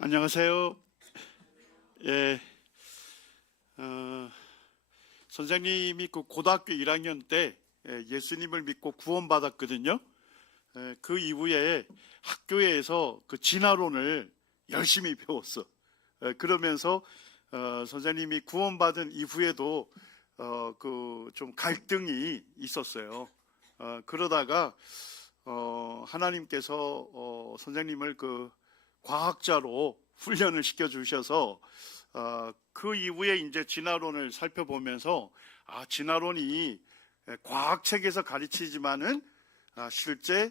안녕하세요. 예, 선생님이 그 고등학교 1학년 때 예수님을 믿고 구원받았거든요. 그 이후에 학교에서 그 진화론을 열심히 배웠어. 그러면서 선생님이 구원받은 이후에도 그 좀 갈등이 있었어요. 그러다가 하나님께서 선생님을 그 과학자로 훈련을 시켜주셔서 그 이후에 이제 진화론을 살펴보면서 진화론이 과학책에서 가르치지만은 실제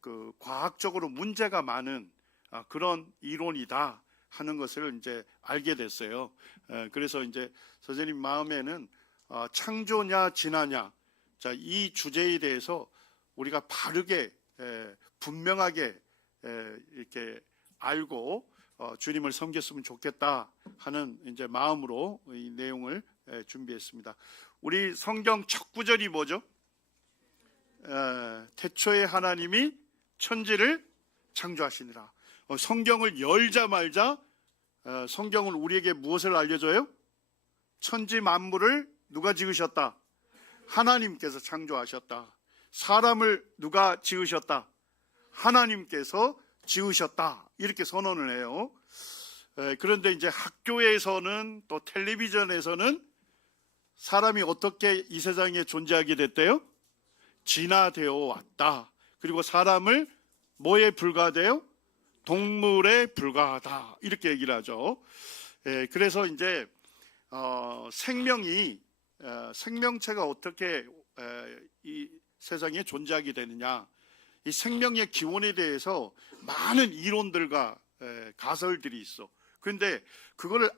그 과학적으로 문제가 많은 그런 이론이다 하는 것을 이제 알게 됐어요. 그래서 이제 선생님 마음에는 창조냐 진화냐, 자, 이 주제에 대해서 우리가 바르게 분명하게 이렇게 알고 주님을 섬겼으면 좋겠다 하는 이제 마음으로 이 내용을 준비했습니다. 우리 성경 첫 구절이 뭐죠? 태초에 하나님이 천지를 창조하시니라. 성경을 열자마자 성경은 우리에게 무엇을 알려줘요? 천지 만물을 누가 지으셨다? 하나님께서 창조하셨다. 사람을 누가 지으셨다? 하나님께서 지으셨다. 이렇게 선언을 해요. 그런데 이제 학교에서는 또 텔레비전에서는 사람이 어떻게 이 세상에 존재하게 됐대요? 진화되어 왔다. 그리고 사람을 뭐에 불과하대요? 동물에 불과하다. 이렇게 얘기를 하죠. 그래서 이제 생명체가 어떻게 이 세상에 존재하게 되느냐, 이 생명의 기원에 대해서 많은 이론들과 가설들이 있어. 그런데 그거를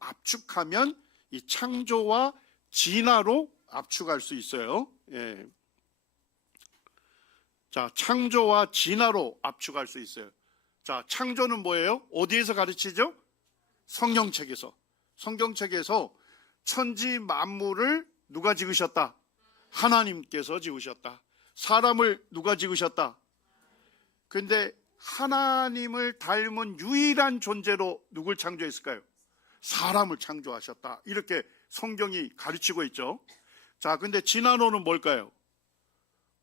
압축하면 이 창조와 진화로 압축할 수 있어요. 자, 창조와 진화로 압축할 수 있어요. 자, 창조는 뭐예요? 어디에서 가르치죠? 성경책에서. 성경책에서 천지 만물을 누가 지으셨다? 하나님께서 지으셨다. 사람을 누가 지으셨다? 근데 하나님을 닮은 유일한 존재로 누굴 창조했을까요? 사람을 창조하셨다. 이렇게 성경이 가르치고 있죠. 자, 근데 진화론은 뭘까요?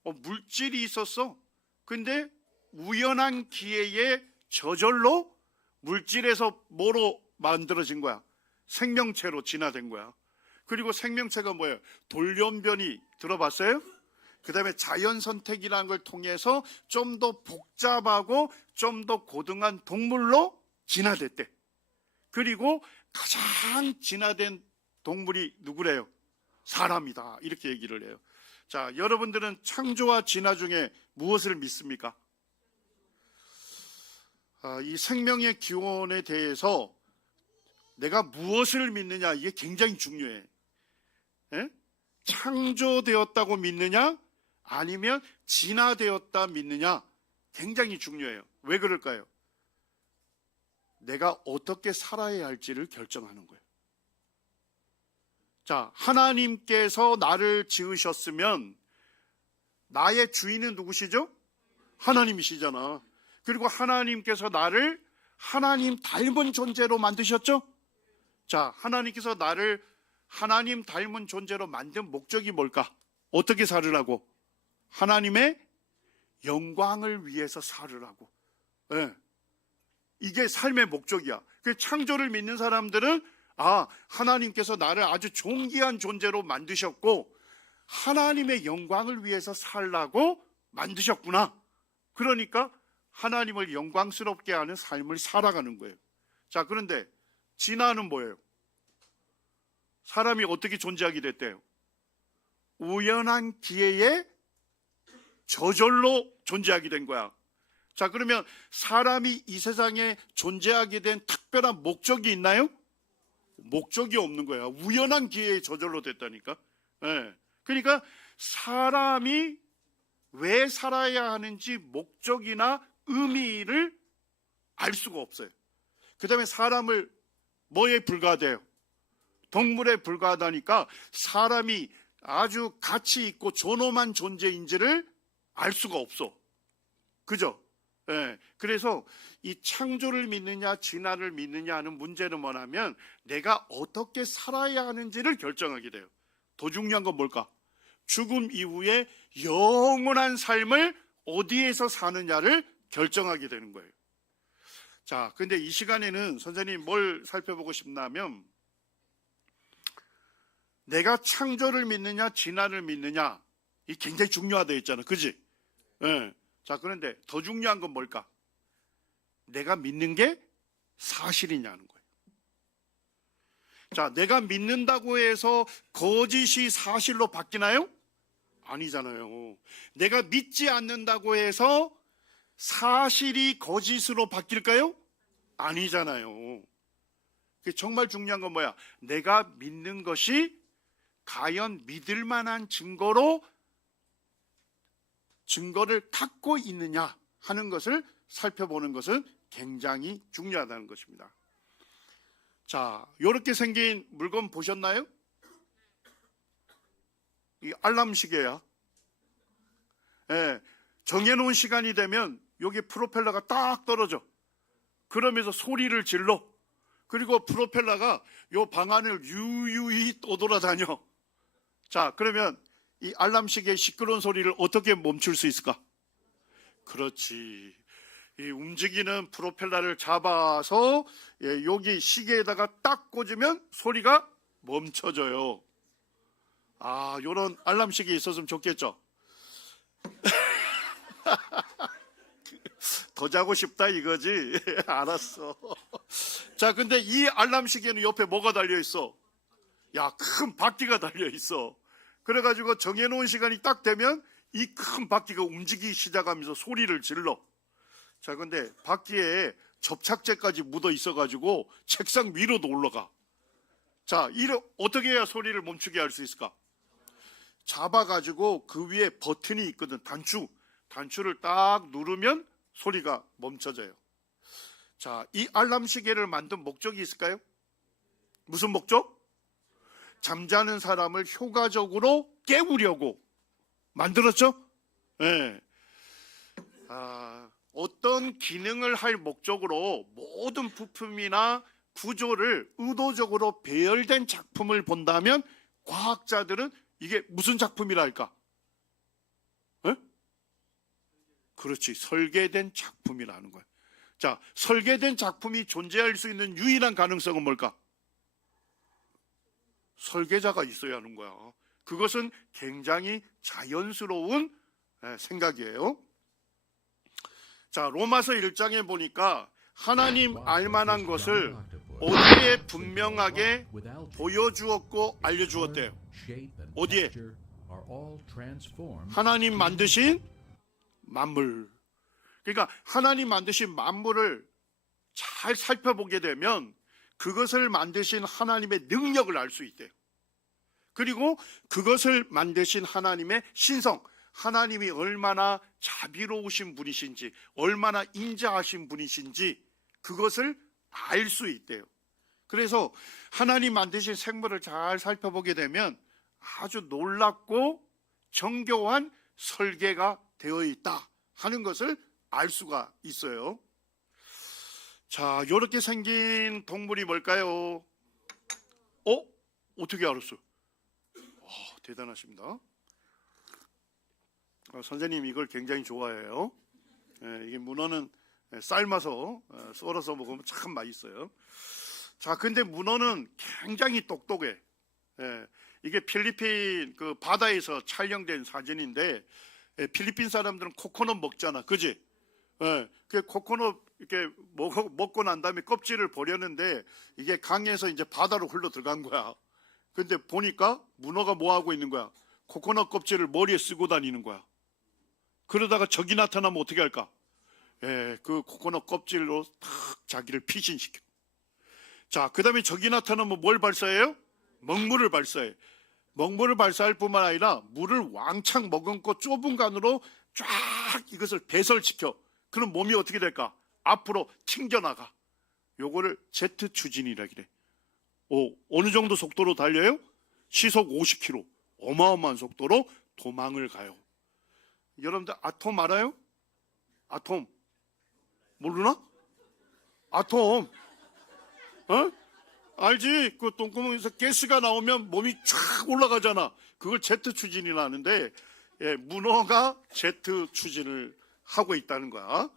물질이 있었어. 근데 우연한 기회에 저절로 물질에서 뭐로 만들어진 거야? 생명체로 진화된 거야. 그리고 생명체가 뭐예요? 돌연변이 들어봤어요? 그 다음에 자연선택이라는 걸 통해서 좀 더 복잡하고 좀 더 고등한 동물로 진화됐대. 그리고 가장 진화된 동물이 누구래요? 사람이다. 이렇게 얘기를 해요. 자, 여러분들은 창조와 진화 중에 무엇을 믿습니까? 이 생명의 기원에 대해서 내가 무엇을 믿느냐, 이게 굉장히 중요해. 창조되었다고 믿느냐 아니면 진화되었다 믿느냐, 굉장히 중요해요. 왜 그럴까요? 내가 어떻게 살아야 할지를 결정하는 거예요. 자, 하나님께서 나를 지으셨으면 나의 주인은 누구시죠? 하나님이시잖아. 그리고 하나님께서 나를 하나님 닮은 존재로 만드셨죠? 자, 하나님께서 나를 하나님 닮은 존재로 만든 목적이 뭘까? 어떻게 살으라고? 하나님의 영광을 위해서 살으라고. 이게 삶의 목적이야. 그 창조를 믿는 사람들은 하나님께서 나를 아주 존귀한 존재로 만드셨고 하나님의 영광을 위해서 살라고 만드셨구나. 그러니까 하나님을 영광스럽게 하는 삶을 살아가는 거예요. 자, 그런데 진화는 뭐예요? 사람이 어떻게 존재하게 됐대요? 우연한 기회에 저절로 존재하게 된 거야. 자, 그러면 사람이 이 세상에 존재하게 된 특별한 목적이 있나요? 목적이 없는 거야. 우연한 기회에 저절로 됐다니까. 그러니까 사람이 왜 살아야 하는지 목적이나 의미를 알 수가 없어요. 그 다음에 사람을 뭐에 불과하대요? 동물에 불과하다니까 사람이 아주 가치 있고 존엄한 존재인지를 알 수가 없어. 그죠? 예, 그래서 이 창조를 믿느냐 진화를 믿느냐 하는 문제는 뭐냐면 내가 어떻게 살아야 하는지를 결정하게 돼요. 더 중요한 건 뭘까? 죽음 이후에 영원한 삶을 어디에서 사느냐를 결정하게 되는 거예요. 자, 근데 이 시간에는 선생님 뭘 살펴보고 싶냐면 내가 창조를 믿느냐 진화를 믿느냐 이 굉장히 중요하다 했잖아, 그지? 예. 자, 그런데 더 중요한 건 뭘까? 내가 믿는 게 사실이냐는 거예요. 자, 내가 믿는다고 해서 거짓이 사실로 바뀌나요? 아니잖아요. 내가 믿지 않는다고 해서 사실이 거짓으로 바뀔까요? 아니잖아요. 정말 중요한 건 뭐야? 내가 믿는 것이 과연 믿을 만한 증거를 갖고 있느냐 하는 것을 살펴보는 것은 굉장히 중요하다는 것입니다. 자, 이렇게 생긴 물건 보셨나요? 이 알람 시계야. 예, 정해놓은 시간이 되면 여기 프로펠러가 딱 떨어져. 그러면서 소리를 질러. 그리고 프로펠러가 요 방 안을 유유히 떠돌아다녀. 자, 그러면 이 알람 시계의 시끄러운 소리를 어떻게 멈출 수 있을까? 그렇지. 이 움직이는 프로펠러를 잡아서 여기 시계에다가 딱 꽂으면 소리가 멈춰져요. 아, 요런 알람 시계 있었으면 좋겠죠? 더 자고 싶다 이거지? 알았어. 자, 근데 이 알람 시계는 옆에 뭐가 달려있어? 야, 큰 바퀴가 달려있어. 그래가지고 정해놓은 시간이 딱 되면 이 큰 바퀴가 움직이기 시작하면서 소리를 질러. 자, 근데 바퀴에 접착제까지 묻어 있어가지고 책상 위로도 올라가. 자, 어떻게 해야 소리를 멈추게 할 수 있을까? 잡아가지고 그 위에 버튼이 있거든. 단추를 딱 누르면 소리가 멈춰져요. 자, 이 알람 시계를 만든 목적이 있을까요? 무슨 목적? 잠자는 사람을 효과적으로 깨우려고 만들었죠? 네. 어떤 기능을 할 목적으로 모든 부품이나 구조를 의도적으로 배열된 작품을 본다면 과학자들은 이게 무슨 작품이라 할까? 네? 그렇지, 설계된 작품이라는 거야. 자, 설계된 작품이 존재할 수 있는 유일한 가능성은 뭘까? 설계자가 있어야 하는 거야. 그것은 굉장히 자연스러운 생각이에요. 자, 로마서 1장에 보니까 하나님 알만한 것을 어디에 분명하게 보여주었고 알려주었대요. 어디에? 하나님 만드신 만물. 그러니까 하나님 만드신 만물을 잘 살펴보게 되면 그것을 만드신 하나님의 능력을 알 수 있대요. 그리고 그것을 만드신 하나님의 신성, 하나님이 얼마나 자비로우신 분이신지, 얼마나 인자하신 분이신지 그것을 알 수 있대요. 그래서 하나님 만드신 생물을 잘 살펴보게 되면 아주 놀랍고 정교한 설계가 되어 있다 하는 것을 알 수가 있어요. 자, 이렇게 생긴 동물이 뭘까요? 어떻게 알았어요? 대단하십니다. 선생님 이걸 굉장히 좋아해요. 이게 문어는 삶아서 썰어서 먹으면 참 맛있어요. 자, 근데 문어는 굉장히 똑똑해. 이게 필리핀 그 바다에서 촬영된 사진인데 필리핀 사람들은 코코넛 먹잖아, 그지? 그 코코넛 이렇게 먹고 난 다음에 껍질을 버렸는데 이게 강에서 이제 바다로 흘러 들어간 거야. 근데 보니까 문어가 뭐 하고 있는 거야? 코코넛 껍질을 머리에 쓰고 다니는 거야. 그러다가 적이 나타나면 어떻게 할까? 그 코코넛 껍질로 탁 자기를 피신시켜. 자, 그 다음에 적이 나타나면 뭘 발사해요? 먹물을 발사해. 먹물을 발사할 뿐만 아니라 물을 왕창 머금고 좁은 간으로 쫙 이것을 배설시켜. 그럼 몸이 어떻게 될까? 앞으로 튕겨나가. 요거를 제트 추진이라 그래. 어느 정도 속도로 달려요? 시속 50km. 어마어마한 속도로 도망을 가요. 여러분들 아톰 알아요? 아톰. 모르나? 아톰. 어? 알지? 그 똥구멍에서 가스가 나오면 몸이 쫙 올라가잖아. 그걸 제트 추진이라 하는데, 예, 문어가 제트 추진을 하고 있다는 거야.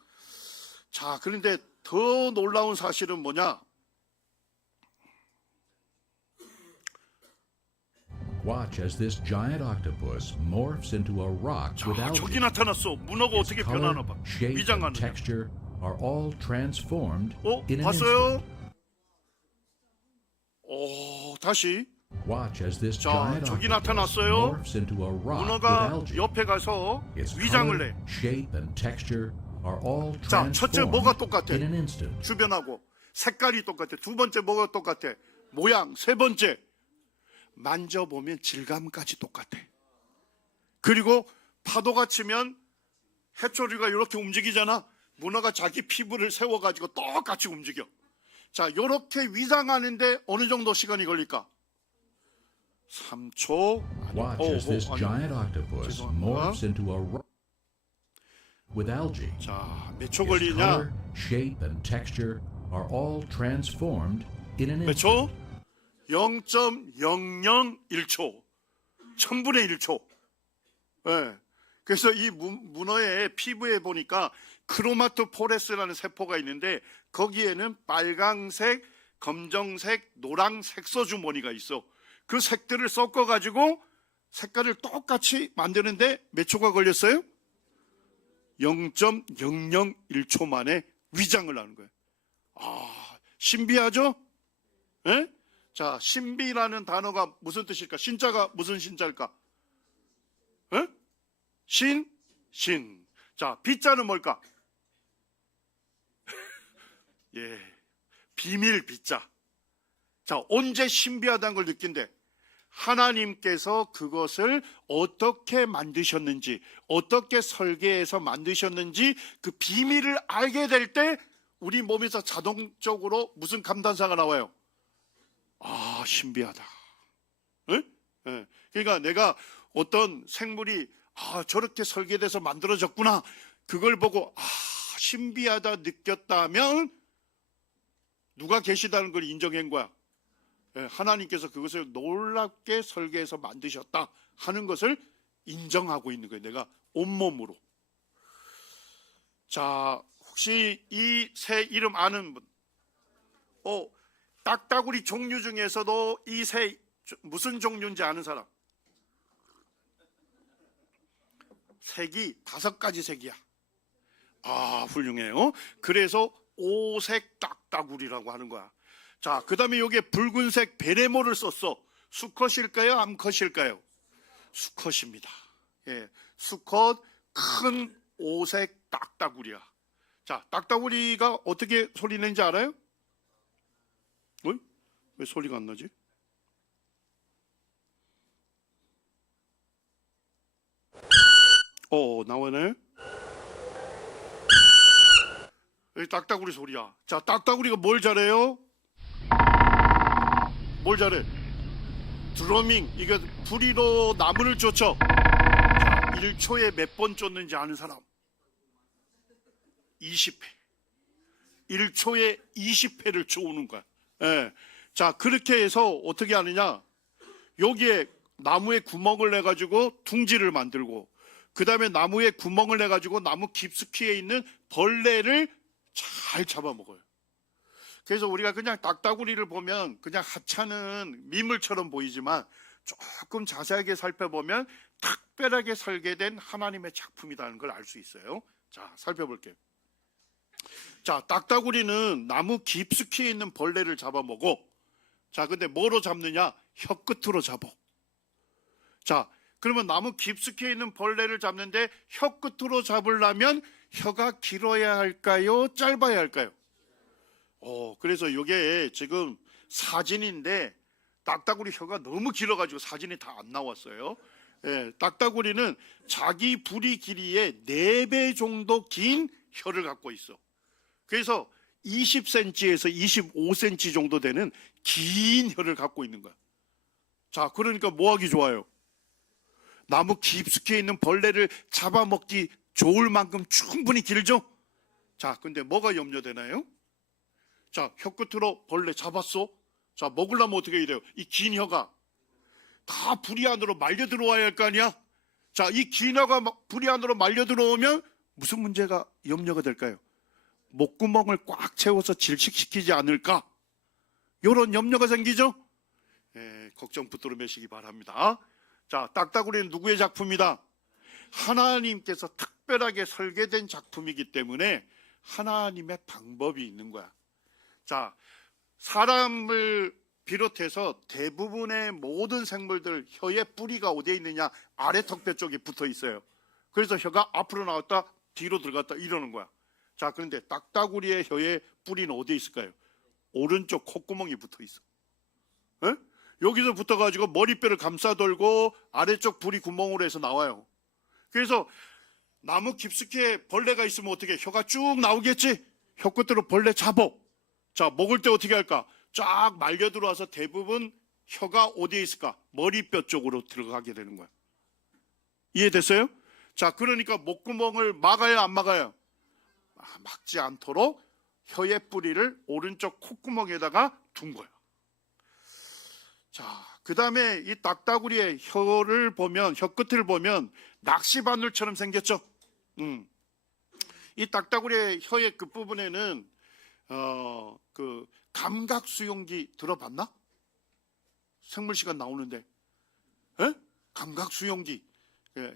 자, 그런데 더 놀라운 사실은 뭐냐? Watch as this giant octopus morphs into a rock 자, with 저기 algae. 나타났어. 문어가 Its 어떻게 color, 변하나 봐. shape, and 위장하느냐. texture are all transformed in an 봤어요? instant. 다시. Watch as this 자, giant 저기 octopus 나타났어요. morphs into a rock with 문어가 algae. 옆에 가서 Its 위장을 color, 내. shape, and texture are all 자, 첫째 뭐가 transformed 똑같아? in an instant. 주변하고. 색깔이 똑같아. 두 번째 뭐가 똑같아? 모양. 세 번째. 만져보면 질감까지 똑같아. 그리고 파도가 치면 해초리가 이렇게 움직이잖아. 문어가 자기 피부를 세워가지고 똑같이 움직여. 자, 이렇게 위장하는데 어느 정도 시간이 걸릴까? 3초. Watch as this 아니. giant octopus 죄송합니다. morphs into a rock with algae. 자, 몇 초 Its 걸리냐? color, shape, and texture are all transformed in an 몇 instant. 초? 0.001초. 1000분의 1초. 예. 그래서 이 문어의 피부에 보니까 크로마토포레스라는 세포가 있는데 거기에는 빨강색, 검정색, 노랑 색소 주머니가 있어. 그 색들을 섞어가지고 색깔을 똑같이 만드는데 몇 초가 걸렸어요? 0.001초 만에 위장을 하는 거예요. 아, 신비하죠? 예? 자, 신비라는 단어가 무슨 뜻일까? 신자가 무슨 신자일까? 예? 신. 자, 비자는 뭘까? 예, 비밀 비자. 자, 언제 신비하다는 걸 느낀대? 하나님께서 그것을 어떻게 만드셨는지, 어떻게 설계해서 만드셨는지 그 비밀을 알게 될 때 우리 몸에서 자동적으로 무슨 감탄사가 나와요? 아, 신비하다. 예? 예. 그러니까 내가 어떤 생물이 저렇게 설계돼서 만들어졌구나. 그걸 보고 신비하다 느꼈다면 누가 계시다는 걸 인정한 거야. 예, 하나님께서 그것을 놀랍게 설계해서 만드셨다 하는 것을 인정하고 있는 거예요. 내가 온몸으로. 자, 혹시 이 새 이름 아는 분? 딱따구리 종류 중에서도 이 새 무슨 종류인지 아는 사람? 색이 5가지 색이야. 아, 훌륭해요. 그래서 오색 딱따구리라고 하는 거야. 자, 그 다음에 여기에 붉은색 베레모를 썼어. 수컷일까요? 암컷일까요? 수컷입니다. 예, 수컷 큰 오색 딱따구리야. 자, 딱따구리가 어떻게 소리 내는지 알아요? 왜 소리가 안 나지? 나오네. 여기 딱따구리 소리야. 자, 딱따구리가 뭘 잘해요? 뭘 잘해? 드러밍. 이게 부리로 나무를 쫓아. 자, 1초에 몇 번 쫓는지 아는 사람? 20회. 1초에 20회를 쫓는 거야. 예. 자, 그렇게 해서 어떻게 하느냐? 여기에 나무에 구멍을 내가지고 둥지를 만들고, 그 다음에 나무에 구멍을 내가지고 나무 깊숙이에 있는 벌레를 잘 잡아먹어요. 그래서 우리가 그냥 딱따구리를 보면 그냥 하찮은 미물처럼 보이지만 조금 자세하게 살펴보면 특별하게 설계된 하나님의 작품이라는 걸 알 수 있어요. 자, 살펴볼게요. 자, 딱따구리는 나무 깊숙이 있는 벌레를 잡아먹어. 자, 근데 뭐로 잡느냐? 혀끝으로 잡아. 자, 그러면 나무 깊숙이 있는 벌레를 잡는데 혀끝으로 잡으려면 혀가 길어야 할까요? 짧아야 할까요? 그래서 이게 지금 사진인데 딱따구리 혀가 너무 길어가지고 사진이 다 안 나왔어요. 예, 딱따구리는 자기 부리 길이의 4배 정도 긴 혀를 갖고 있어. 그래서 20cm에서 25cm 정도 되는 긴 혀를 갖고 있는 거야. 자, 그러니까 뭐 하기 좋아요? 나무 깊숙이 있는 벌레를 잡아먹기 좋을 만큼 충분히 길죠? 자, 근데 뭐가 염려되나요? 자, 혀 끝으로 벌레 잡았어. 자, 먹으려면 어떻게 해야 돼요? 이 긴 혀가 다 부리 안으로 말려 들어와야 할 거 아니야? 자, 이 긴 혀가 부리 안으로 말려 들어오면 무슨 문제가 염려가 될까요? 목구멍을 꽉 채워서 질식시키지 않을까? 이런 염려가 생기죠? 걱정 붙들어 매시기 바랍니다. 자, 딱따구리는 누구의 작품이다? 하나님께서 특별하게 설계된 작품이기 때문에 하나님의 방법이 있는 거야. 자, 사람을 비롯해서 대부분의 모든 생물들 혀의 뿌리가 어디에 있느냐? 아래 턱뼈 쪽에 붙어 있어요. 그래서 혀가 앞으로 나왔다 뒤로 들어갔다 이러는 거야. 자, 그런데 딱따구리의 혀의 뿌리는 어디에 있을까요? 오른쪽 콧구멍이 붙어 있어. 에? 여기서 붙어가지고 머리뼈를 감싸돌고 아래쪽 부리 구멍으로 해서 나와요. 그래서 나무 깊숙이 벌레가 있으면 어떻게 혀가 쭉 나오겠지? 혀 끝으로 벌레 잡어. 자, 먹을 때 어떻게 할까? 쫙 말려 들어와서 대부분 혀가 어디에 있을까? 머리뼈 쪽으로 들어가게 되는 거야. 이해됐어요? 자, 그러니까 목구멍을 막아야 안 막아요? 막지 않도록 혀의 뿌리를 오른쪽 콧구멍에다가 둔 거야. 자, 그 다음에 이 딱따구리의 혀를 보면, 혀 끝을 보면 낚시바늘처럼 생겼죠? 이 딱따구리의 혀의 끝부분에는 그 감각 수용기 들어봤나? 생물 시간 나오는데, 에? 감각 수용기.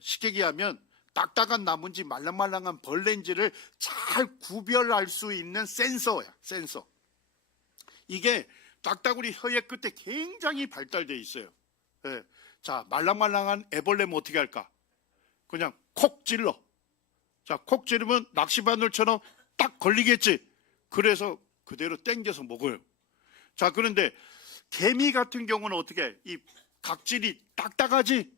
쉽게 얘기하면 딱딱한 나무인지 말랑말랑한 벌레인지를 잘 구별할 수 있는 센서야, 센서. 이게 딱따구리 혀의 끝에 굉장히 발달되어 있어요. 자, 말랑말랑한 애벌레면 어떻게 할까? 그냥 콕 찔러. 자, 콕 찌르면 낚시바늘처럼 딱 걸리겠지. 그래서 그대로 당겨서 먹어요. 자, 그런데 개미 같은 경우는 어떻게 해? 이 각질이 딱딱하지?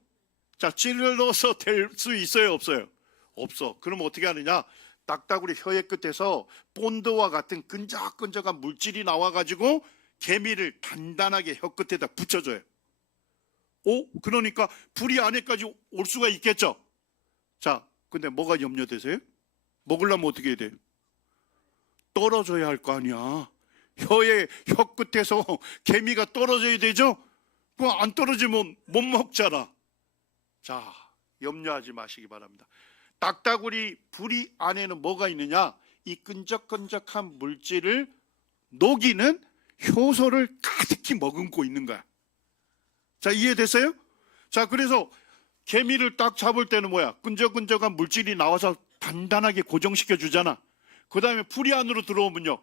자, 찔러서 될 수 있어요, 없어요? 없어. 그럼 어떻게 하느냐? 딱따구리 혀의 끝에서 본드와 같은 끈적끈적한 물질이 나와가지고 개미를 단단하게 혀 끝에다 붙여줘요. 오? 그러니까 부리 안에까지 올 수가 있겠죠? 자, 근데 뭐가 염려되세요? 먹으려면 어떻게 해야 돼요? 떨어져야 할 거 아니야. 혀 끝에서 개미가 떨어져야 되죠? 그거 안 떨어지면 못 먹잖아. 자, 염려하지 마시기 바랍니다. 딱따구리 부리 안에는 뭐가 있느냐? 이 끈적끈적한 물질을 녹이는 효소를 가득히 머금고 있는 거야. 자, 이해됐어요? 자, 그래서 개미를 딱 잡을 때는 뭐야? 끈적끈적한 물질이 나와서 단단하게 고정시켜 주잖아. 그 다음에 부리 안으로 들어오면요,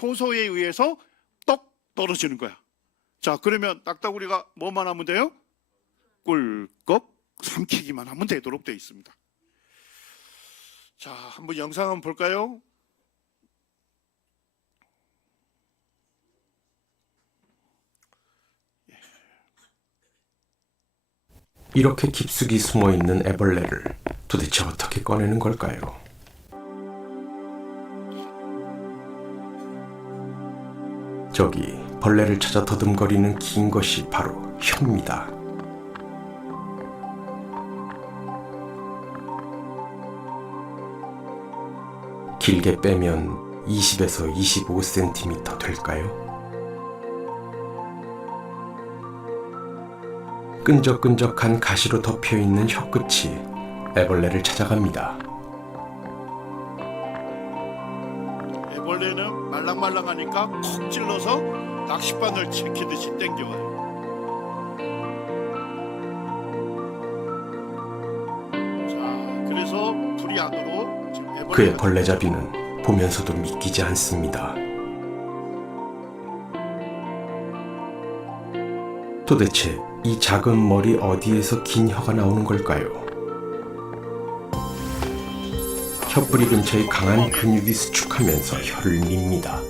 효소에 의해서 떡 떨어지는 거야. 자, 그러면 딱따구리가 뭐만 하면 돼요? 꿀꺽 삼키기만 하면 되도록 되어 있습니다. 자, 한번 영상 한번 볼까요? 이렇게 깊숙이 숨어있는 애벌레를 도대체 어떻게 꺼내는 걸까요? 저기 벌레를 찾아 더듬거리는 긴 것이 바로 혀입니다. 길게 빼면 20에서 25cm 될까요? 끈적끈적한 가시로 덮여있는 혀끝이 애벌레를 찾아갑니다. 애벌레는 말랑말랑하니까 콕 찔러서 낚싯바늘 채키듯이 당겨가요. 자, 그래서 불이 안으로 지금 그의 벌레잡이는 보면서도 믿기지 않습니다. 도대체 이 작은 머리 어디에서 긴 혀가 나오는 걸까요? 혀뿌리 근처에 강한 근육이 수축하면서 혀를 밉니다.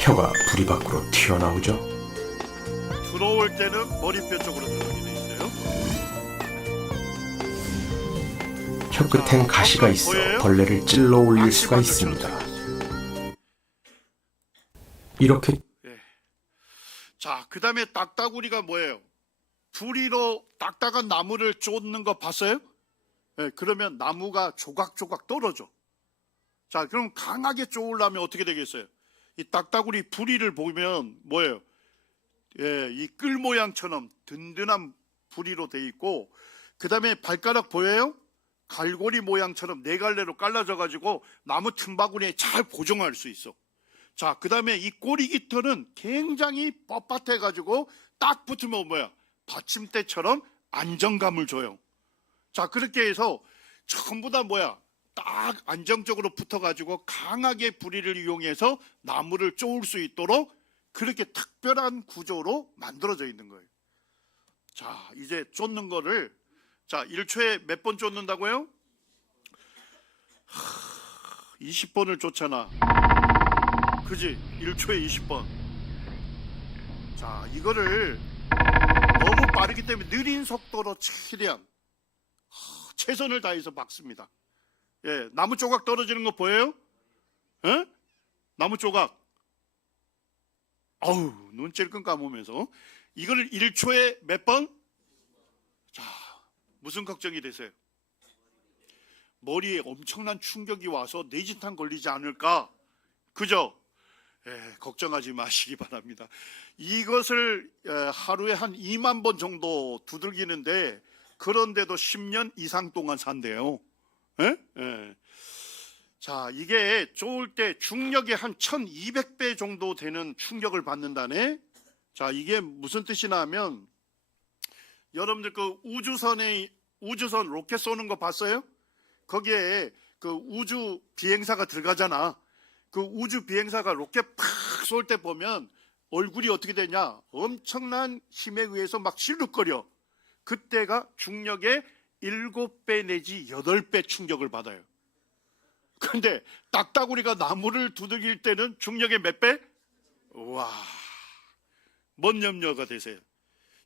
혀가 부리 밖으로 튀어나오죠. 들어올 때는 머리뼈 쪽으로 들어가게 돼 있어요. 혀끝엔 가시가 있어 벌레를 찔러 올릴 수가 있습니다. 이렇게 자, 그 다음에 딱따구리가 뭐예요? 부리로 딱딱한 나무를 쫓는 거 봤어요? 예, 그러면 나무가 조각조각 떨어져. 자, 그럼 강하게 쪼으려면 어떻게 되겠어요? 이 딱따구리 부리를 보면 뭐예요? 예, 이 끌 모양처럼 든든한 부리로 돼 있고, 그 다음에 발가락 보여요? 갈고리 모양처럼 네 갈래로 갈라져 가지고 나무 틈바구니에 잘 고정할 수 있어. 자, 그 다음에 이 꼬리 깃털은 굉장히 뻣뻣해 가지고 딱 붙으면 뭐야? 받침대처럼 안정감을 줘요. 자, 그렇게 해서 전부 다 뭐야? 딱 안정적으로 붙어 가지고 강하게 부리를 이용해서 나무를 쪼을 수 있도록 그렇게 특별한 구조로 만들어져 있는 거예요. 자, 이제 쫓는 거를, 자, 1초에 몇 번 쫓는다고요? 20번을 쫓잖아. 그지? 1초에 20번. 자, 이거를 너무 빠르기 때문에 느린 속도로 최대한 최선을 다해서 박습니다. 예, 나무 조각 떨어지는 거 보여요? 예? 나무 조각. 어우, 눈 찔끔 감으면서 이거를 1초에 몇 번? 자, 무슨 걱정이 되세요? 머리에 엄청난 충격이 와서 뇌진탕 걸리지 않을까? 그죠? 예, 걱정하지 마시기 바랍니다. 이것을 하루에 한 2만 번 정도 두들기는데, 그런데도 10년 이상 동안 산대요. 예? 예. 자, 이게 쪼을 때 중력의 한 1200배 정도 되는 충격을 받는다네. 자, 이게 무슨 뜻이나 하면, 여러분들 그 우주선 로켓 쏘는 거 봤어요? 거기에 그 우주 비행사가 들어가잖아. 그 우주 비행사가 로켓 팍 쏠 때 보면 얼굴이 어떻게 되냐? 엄청난 힘에 의해서 막 실룩거려. 그때가 중력의 7배 내지 8배 충격을 받아요. 근데 딱따구리가 나무를 두들길 때는 중력의 몇 배? 우와, 뭔 염려가 되세요?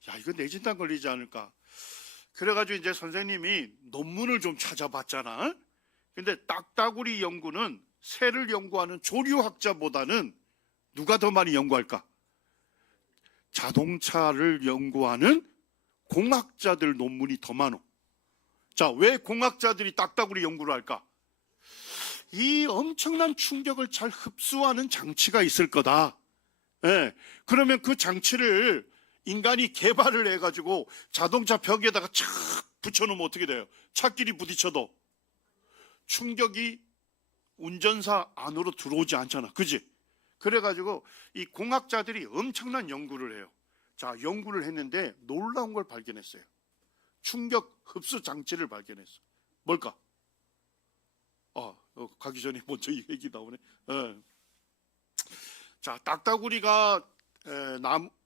야, 이거 뇌진탕 걸리지 않을까? 그래가지고 이제 선생님이 논문을 좀 찾아봤잖아. 근데 딱따구리 연구는 새를 연구하는 조류학자보다는 누가 더 많이 연구할까? 자동차를 연구하는 공학자들 논문이 더 많어. 자, 왜 공학자들이 딱따구리 연구를 할까? 이 엄청난 충격을 잘 흡수하는 장치가 있을 거다. 예, 그러면 그 장치를 인간이 개발을 해가지고 자동차 벽에다가 착 붙여놓으면 어떻게 돼요? 차끼리 부딪혀도 충격이 운전사 안으로 들어오지 않잖아. 그지? 그래가지고 이 공학자들이 엄청난 연구를 해요. 자, 연구를 했는데 놀라운 걸 발견했어요. 충격 흡수 장치를 발견했어. 뭘까? 가기 전에 먼저 이 얘기 나오네. 자, 딱따구리가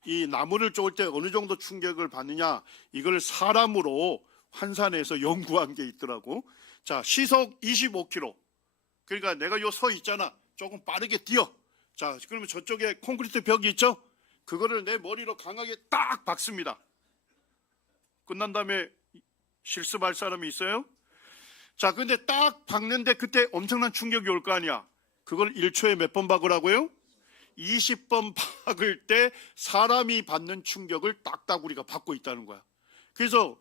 이 나무를 쪼을 때 어느 정도 충격을 받느냐, 이걸 사람으로 환산해서 연구한 게 있더라고. 자, 시속 25km. 그러니까 내가 요 서 있잖아. 조금 빠르게 뛰어. 자, 그러면 저쪽에 콘크리트 벽이 있죠? 그거를 내 머리로 강하게 딱 박습니다. 끝난 다음에 실습할 사람이 있어요? 자, 근데 딱 박는데 그때 엄청난 충격이 올 거 아니야. 그걸 1초에 몇 번 박으라고요? 20번 박을 때 사람이 받는 충격을 딱따구리가 받고 있다는 거야. 그래서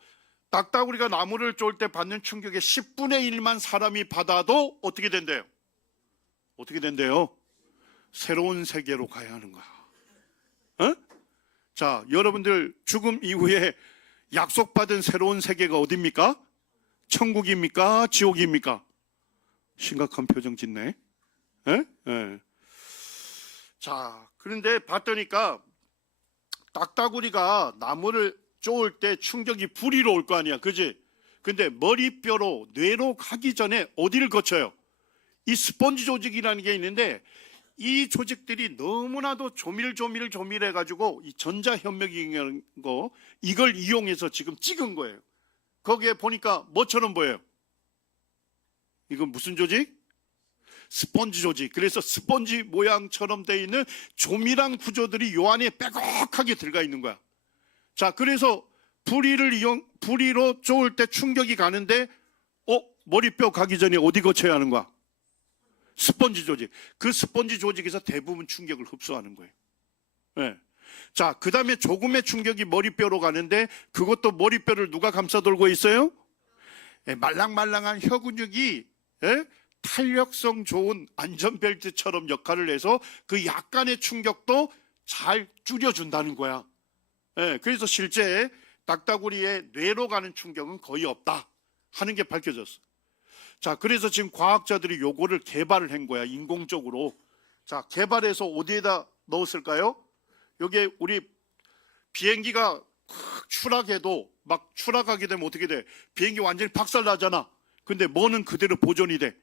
딱따구리가 나무를 쪼을 때 받는 충격의 10분의 1만 사람이 받아도 어떻게 된대요? 어떻게 된대요? 새로운 세계로 가야 하는 거야. 자, 여러분들 죽음 이후에 약속받은 새로운 세계가 어디입니까? 천국입니까? 지옥입니까? 심각한 표정 짓네. 자, 그런데 봤더니까 딱따구리가 나무를 쪼을 때 충격이 부리로 올 거 아니야. 그지? 근데 머리뼈로 뇌로 가기 전에 어디를 거쳐요? 이 스펀지 조직이라는 게 있는데, 이 조직들이 너무나도 조밀해가지고 이 전자현미경이라는 거, 이걸 이용해서 지금 찍은 거예요. 거기에 보니까 뭐처럼 보여요? 이건 무슨 조직? 스펀지 조직. 그래서 스펀지 모양처럼 되어 있는 조밀한 구조들이 요 안에 빼곡하게 들어가 있는 거야. 자, 그래서 부리로 쪼을 때 충격이 가는데, 머리뼈 가기 전에 어디 거쳐야 하는 거야? 스펀지 조직. 그 스펀지 조직에서 대부분 충격을 흡수하는 거예요. 네. 자, 그 다음에 조금의 충격이 머리뼈로 가는데, 그것도 머리뼈를 누가 감싸 돌고 있어요? 말랑말랑한 혀 근육이 탄력성 좋은 안전벨트처럼 역할을 해서 그 약간의 충격도 잘 줄여준다는 거야. 그래서 실제 딱따구리의 뇌로 가는 충격은 거의 없다 하는 게 밝혀졌어. 자, 그래서 지금 과학자들이 요거를 개발을 한 거야, 인공적으로. 자, 개발해서 어디에다 넣었을까요? 요게 우리 비행기가 추락해도 막 추락하게 되면 어떻게 돼? 비행기 완전히 박살나잖아. 근데 뭐는 그대로 보존이 돼?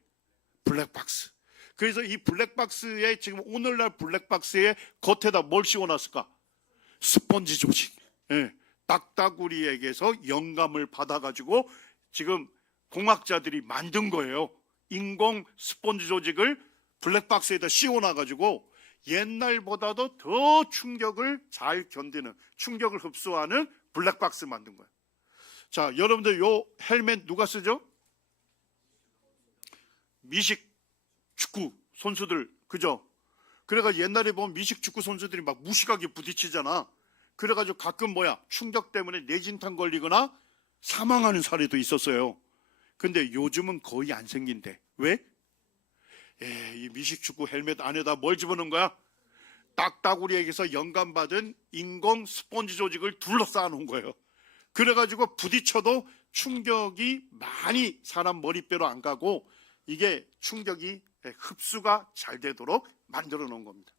블랙박스. 그래서 이 블랙박스에 지금 오늘날 블랙박스의 겉에다 뭘 씌워놨을까? 스펀지 조직. 딱따구리에게서 영감을 받아가지고 지금 공학자들이 만든 거예요. 인공 스펀지 조직을 블랙박스에다 씌워놔가지고 옛날보다도 더 충격을 잘 견디는, 충격을 흡수하는 블랙박스 만든 거예요. 자, 여러분들 요 헬멧 누가 쓰죠? 미식 축구 선수들, 그죠? 그래가 옛날에 보면 미식 축구 선수들이 막 무식하게 부딪히잖아. 그래가지고 가끔 충격 때문에 뇌진탕 걸리거나 사망하는 사례도 있었어요. 근데 요즘은 거의 안 생긴대. 왜? 이 미식 축구 헬멧 안에다 뭘 집어넣은 거야? 딱따구리에게서 영감받은 인공 스펀지 조직을 둘러싸아 놓은 거예요. 그래가지고 부딪혀도 충격이 많이 사람 머리뼈로 안 가고 이게 충격이 흡수가 잘 되도록 만들어 놓은 겁니다.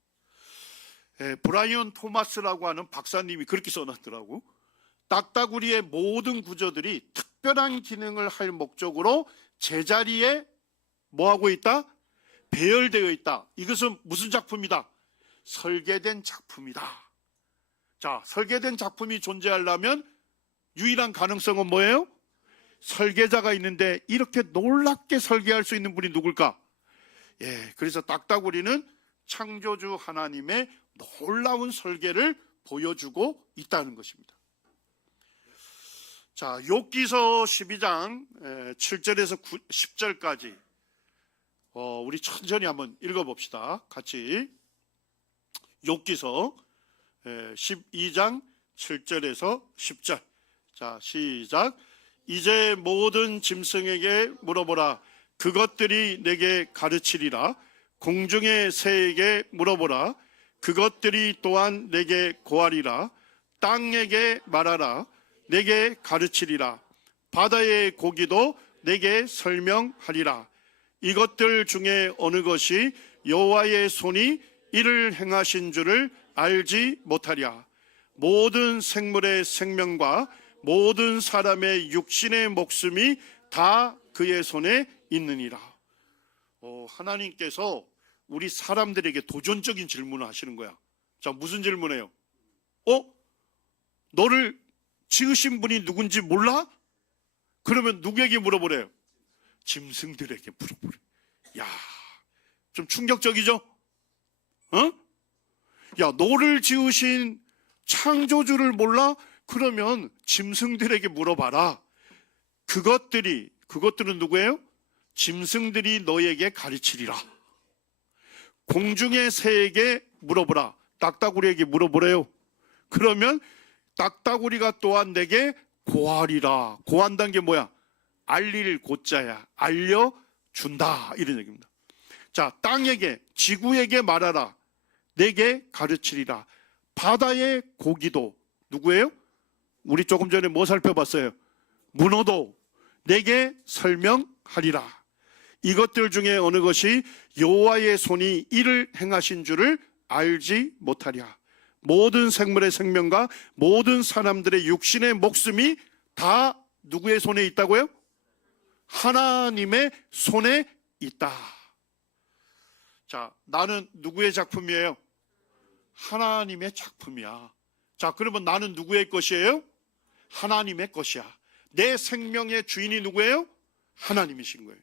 브라이언 토마스라고 하는 박사님이 그렇게 써놨더라고. 딱따구리의 모든 구조들이 특별한 기능을 할 목적으로 제자리에 뭐하고 있다? 배열되어 있다. 이것은 무슨 작품이다? 설계된 작품이다. 자, 설계된 작품이 존재하려면 유일한 가능성은 뭐예요? 설계자가 있는데 이렇게 놀랍게 설계할 수 있는 분이 누굴까? 그래서 딱따구리는 창조주 하나님의 놀라운 설계를 보여주고 있다는 것입니다. 자, 욥기서 12장 7절에서 10절까지 우리 천천히 한번 읽어봅시다. 같이. 욥기서 12장 7절에서 10절. 자, 시작. 이제 모든 짐승에게 물어보라. 그것들이 내게 가르치리라. 공중의 새에게 물어보라. 그것들이 또한 내게 고하리라. 땅에게 말하라. 내게 가르치리라. 바다의 고기도 내게 설명하리라. 이것들 중에 어느 것이 여호와의 손이 이를 행하신 줄을 알지 못하랴. 모든 생물의 생명과 모든 사람의 육신의 목숨이 다 그의 손에 있느니라. 하나님께서 우리 사람들에게 도전적인 질문을 하시는 거야. 자, 무슨 질문이에요? 너를 지으신 분이 누군지 몰라? 그러면 누구에게 물어보래요? 짐승들에게 물어보래. 야, 좀 충격적이죠? 야, 너를 지으신 창조주를 몰라? 그러면 짐승들에게 물어봐라. 그것들은 누구예요? 짐승들이 너에게 가르치리라. 공중의 새에게 물어보라. 딱따구리에게 물어보래요. 그러면 딱따구리가 또한 내게 고하리라. 고한다는 게 뭐야? 알릴 고자야. 알려준다. 이런 얘기입니다. 자, 땅에게, 지구에게 말하라. 내게 가르치리라. 바다의 고기도 누구예요? 우리 조금 전에 뭐 살펴봤어요? 문어도 내게 설명하리라. 이것들 중에 어느 것이 여호와의 손이 이를 행하신 줄을 알지 못하랴. 모든 생물의 생명과 모든 사람들의 육신의 목숨이 다 누구의 손에 있다고요? 하나님의 손에 있다. 자, 나는 누구의 작품이에요? 하나님의 작품이야. 자, 그러면 나는 누구의 것이에요? 하나님의 것이야. 내 생명의 주인이 누구예요? 하나님이신 거예요.